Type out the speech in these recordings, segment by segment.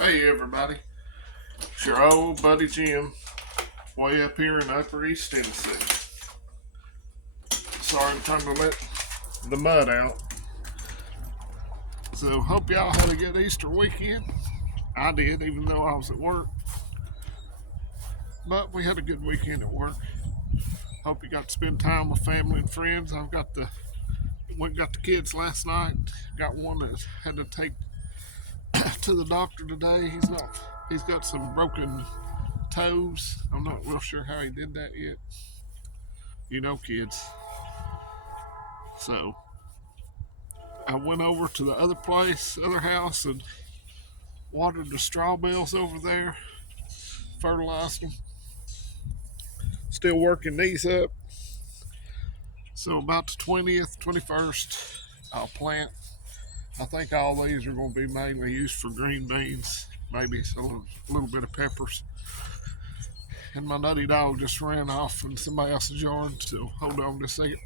Hey everybody, it's your old buddy Jim, way up here in Upper East Tennessee. Sorry, I'm trying to let the mud out. So hope y'all had a good Easter weekend. I did, even though I was at work. But we had a good weekend at work. Hope you got to spend time with family and friends. Got the kids last night. Got one that had to take to the doctor today. He's got some broken toes. I'm not real sure how he did that yet. You know, kids. So I went over to the other house, and watered the straw bales over there, fertilized them. Still working these up. So about the 20th, 21st, I'll plant. I think all these are going to be mainly used for green beans, maybe a little bit of peppers. And my nutty dog just ran off in somebody else's yard, so hold on just a second.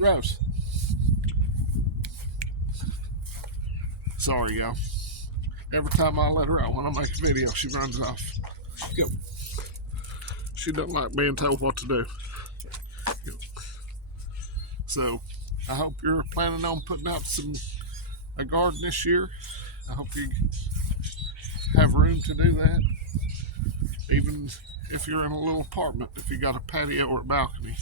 Rose. Sorry, y'all. Every time I let her out when I make a video, she runs off. Go. She doesn't like being told what to do. Go. So I hope you're planning on putting out a garden this year. I hope you have room to do that. Even if you're in a little apartment, if you got a patio or a balcony,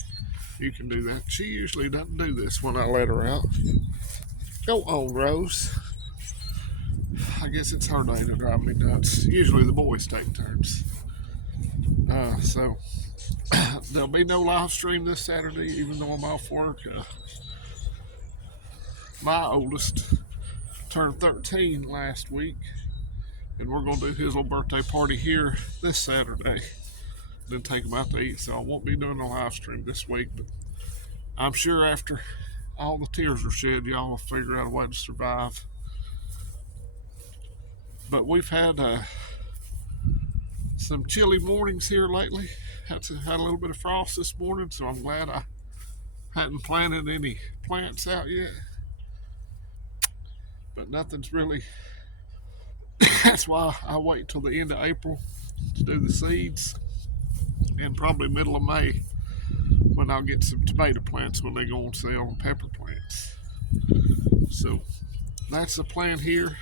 you can do that. She usually doesn't do this when I let her out. Go on, Rose. I guess it's her day to drive me nuts. Usually the boys take turns. So there'll be no live stream this Saturday, even though I'm off work. My oldest turned 13 last week, and we're going to do his little birthday party here this Saturday. Then take him out to eat, so I won't be doing a live stream this week, but I'm sure after all the tears are shed, y'all will figure out a way to survive. But we've had some chilly mornings here lately. Had a little bit of frost this morning, so I'm glad I hadn't planted any plants out yet. But nothing's really. That's why I wait till the end of April to do the seeds, and probably middle of May when I'll get some tomato plants when they go on sale, and pepper plants. So that's the plan here.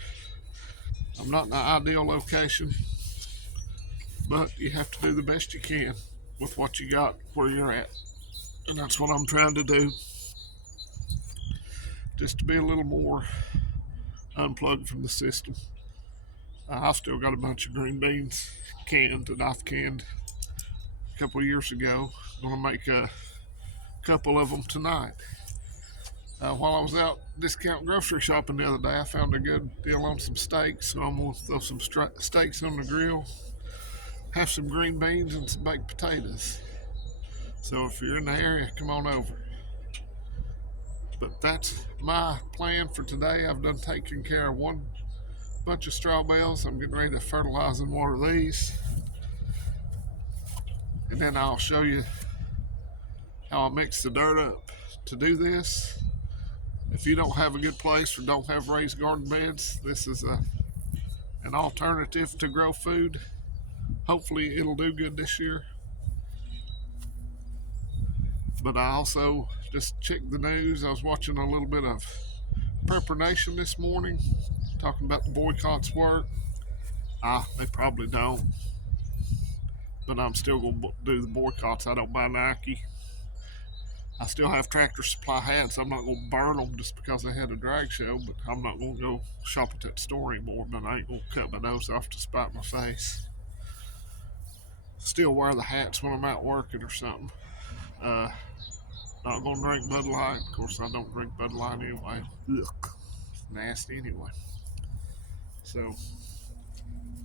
I'm not in the ideal location, but you have to do the best you can with what you got where you're at. And that's what I'm trying to do, just to be a little more unplugged from the system. I've still got a bunch of green beans canned that I've canned a couple of years ago. I'm going to make a couple of them tonight. While I was out discount grocery shopping the other day, I found a good deal on some steaks, so I'm going to throw some steaks on the grill, have some green beans and some baked potatoes. So if you're in the area, come on over. But that's my plan for today. I've done taking care of one bunch of straw bales. I'm getting ready to fertilize and water these. And then I'll show you how I mix the dirt up to do this. If you don't have a good place or don't have raised garden beds, this is an alternative to grow food. Hopefully it'll do good this year. But I also just checked the news. I was watching a little bit of Preparedness this morning, talking about the boycotts work. They probably don't, but I'm still going to do the boycotts. I don't buy Nike. I still have Tractor Supply hats. I'm not going to burn them just because they had a drag show, but I'm not going to go shop at that store anymore. But I ain't going to cut my nose off to spite my face. Still wear the hats when I'm out working or something. Not going to drink Bud Light. Of course, I don't drink Bud Light anyway. Ugh, it's nasty anyway. So,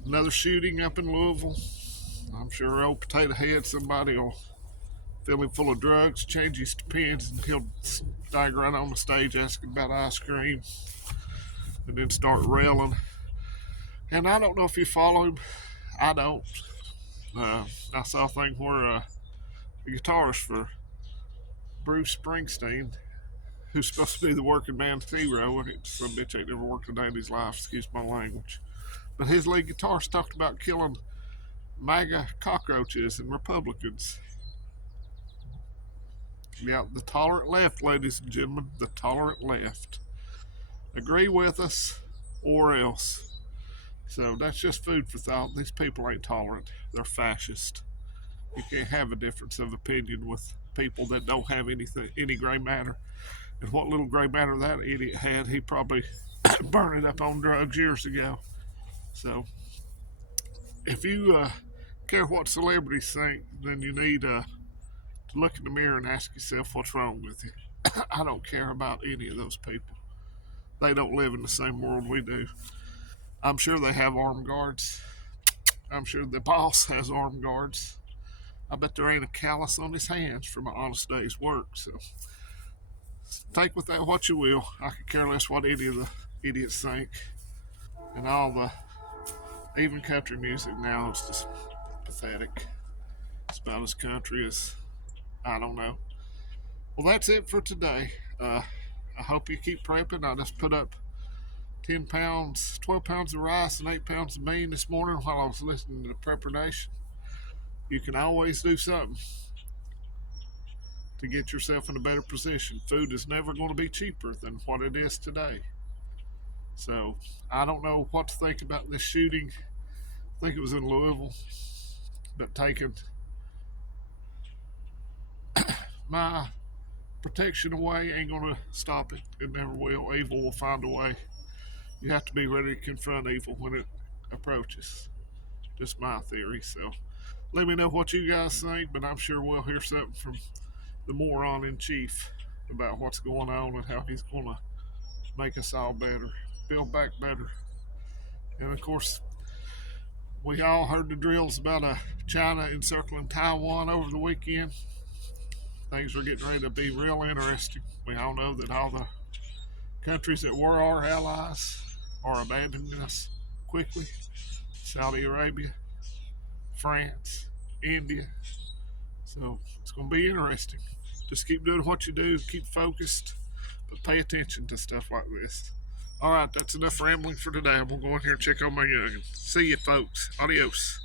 another shooting up in Louisville. I'm sure old Potato Head, somebody will fill him full of drugs, change his pins, and he'll stagger right on the stage asking about ice cream, and then start railing. And I don't know if you follow him. I don't. I saw a thing where the guitarist for Bruce Springsteen, who's supposed to be the working man's hero, and some bitch ain't never worked a day in his life, excuse my language. But his lead guitarist talked about killing MAGA cockroaches and Republicans. Yeah, the tolerant left, ladies and gentlemen, the tolerant left. Agree with us or else. So that's just food for thought. These people ain't tolerant. They're fascist. You can't have a difference of opinion with people that don't have any gray matter. And what little gray matter that idiot had, he probably burned it up on drugs years ago. So if you care what celebrities think, then you need to look in the mirror and ask yourself what's wrong with you. I don't care about any of those people. They don't live in the same world we do. I'm sure they have armed guards. I'm sure the boss has armed guards. I bet there ain't a callus on his hands from an honest day's work. So take with that what you will. I could care less what any of the idiots think. And all the, even country music now is just pathetic. It's about as country as, I don't know. Well, that's it for today. I hope you keep prepping. I just put up 10 pounds, 12 pounds of rice and 8 pounds of bean this morning while I was listening to the Preparedness. You can always do something to get yourself in a better position. Food is never going to be cheaper than what it is today. So I don't know what to think about this shooting. I think it was in Louisville, but taking my protection away ain't going to stop it. It never will. Evil will find a way. You have to be ready to confront evil when it approaches. Just my theory. So let me know what you guys think, but I'm sure we'll hear something from the moron in chief about what's going on and how he's going to make us all better, build back better. And of course, we all heard the drills about China encircling Taiwan over the weekend. Things are getting ready to be real interesting. We all know that all the countries that were our allies are abandoning us quickly. Saudi Arabia, France, India. So it's going to be interesting. Just keep doing what you do, keep focused, but pay attention to stuff like this. All right, that's enough rambling for today. I'm going to go in here and check on my youngin. See you, folks. Adios.